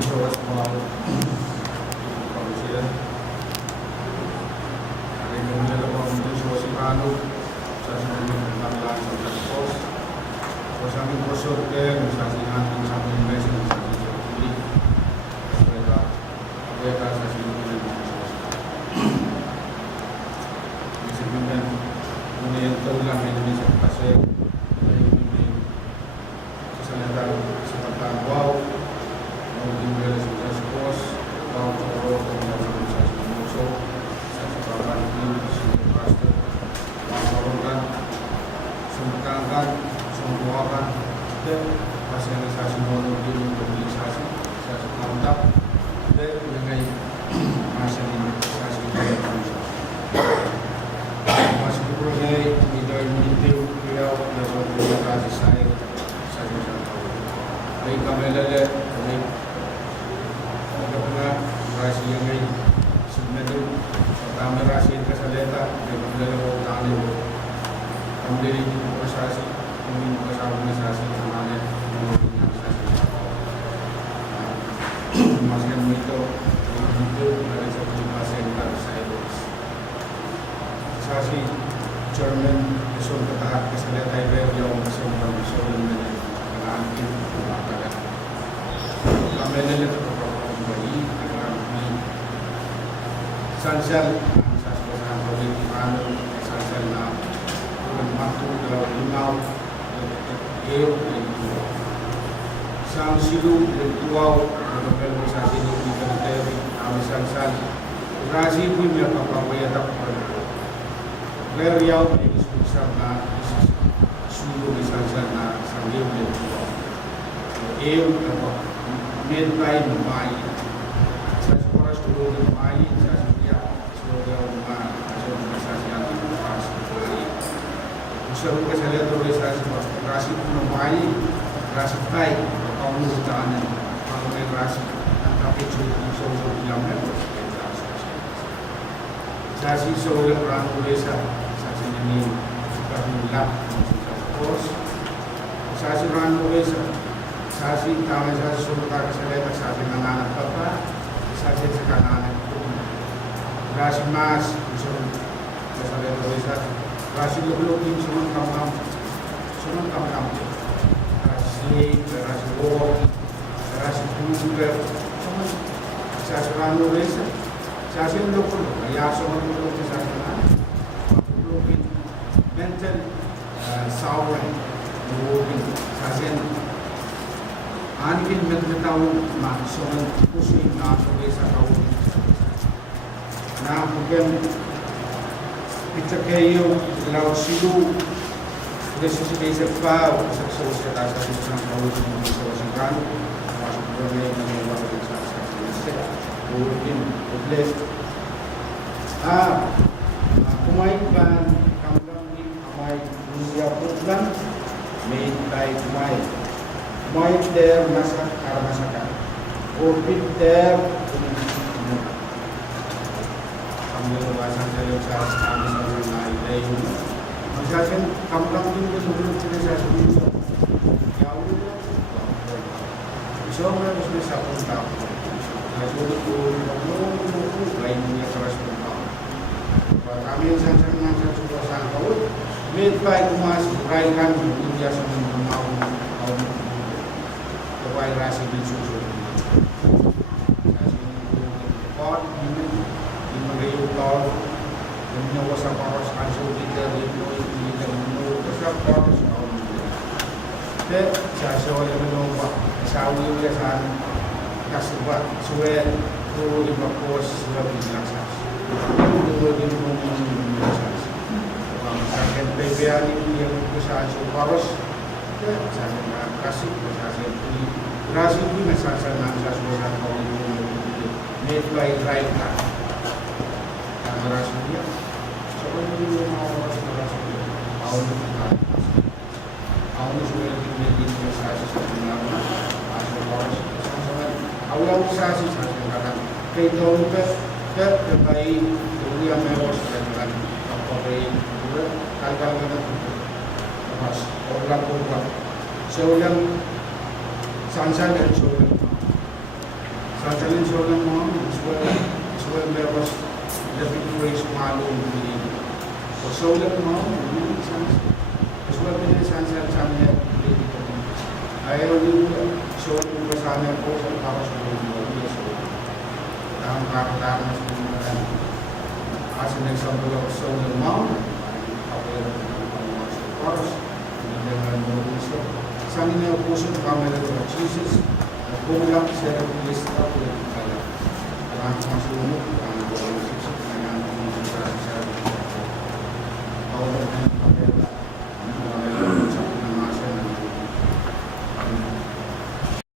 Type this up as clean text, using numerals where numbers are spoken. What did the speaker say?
Insurance mau Presiden hari ini adalah untuk solusi baru saya sebelum pengambilan sosial pos kami proses organisasi nanti sampai Indonesia bisa dipilih mereka saya sebelumnya di sebelumnya kemudian terulang Indonesia pasir kesalahan kesempatan wow mungkin dari sukses pos wow terus kemudian saya musuh saya sebagai tim pastor melakukan sumberkan semua dan fasilitasi mobil mobilisasi saya mantap dan mengenai fasilitasi masih diperoleh tidak menintiu beliau dan organisasi saya tahu baik kami lele baik karena rasi yang lain sebenarnya kami rasi kesaleta dan lele tani kami dari organisasi organisasi namanya masih itu dari seperti pasien saya organisasi German Mission ke tahap kesehatan yang masih dengan anti makanan kami ini kembali dengan sansel sasana politik anu sansel na waktu dalam limau eu sang silu ritual organisasi ini di sansel rasi punya apa-apa tak Beliau ini bersama seluruh misalnya sambil beliau, mentai memai, saya sekolah seluruh memai, saya setiap seluruh memai, saya organisasi anti korupsi memai, usaha kesalahan organisasi korupsi memai, rasi baik, kaum muda kalau rasi tapi cukup seluruh dalamnya saya seluruh orang Indonesia ini bermula pos saya orang Indonesia saya tahu saya sudah kesalahan saya anak bapa saya sekarang anak rasi mas kesalahan Indonesia rasi lebih semua kamu rasi war rasi juga saya orang Indonesia saya lokal ya semua lokal saya mental sovereign moving sajen ankin mental tahu maksudnya pusing naso desa tahu na mungkin kita kayo laut silu desa desa pa sa sosiedad sa isang tahu sa sosiedad masuk bermain dengan warga desa mungkin udah kumain ban India program made by Kumai there masyarakat orbit there sambil bahasa saya kami mengenai lain misalkan kampung itu sebelum saya sebelum jauh semua harus bisa tahu saya sudah lainnya terus tahu kami sangat sudah sangat made by Kumas Raikan India sama mau kewai rasi di susu pot ini meriu tol dan nyawa saparos anso kita menurut kesap pot dan saya oleh mencoba sawi biasa kasih buat suwe tu lima pos lebih jelas itu akan PBA ini yang usaha harus saya kasih saya beli rasi ini saya nak sesuatu kalau itu made by Raika karena rasinya sebenarnya mau sudah di saya sebenarnya harus awal usaha saya katakan kita terbaik dunia mewah dengan apa kalian mas orang tua seorang sansan dan seorang Katalin siya lang mo, as well members, the big praise malo ni so lang mo, as well pinilisan sa niya, ayaw din so yung kasama po sa kapasuloy mo, so ang kakatakas ng mga as an example of so lang mo, Paros, hindi naman mo puso. Sa amin na puso ng kamera of Jesus, kung lang siya ng list up with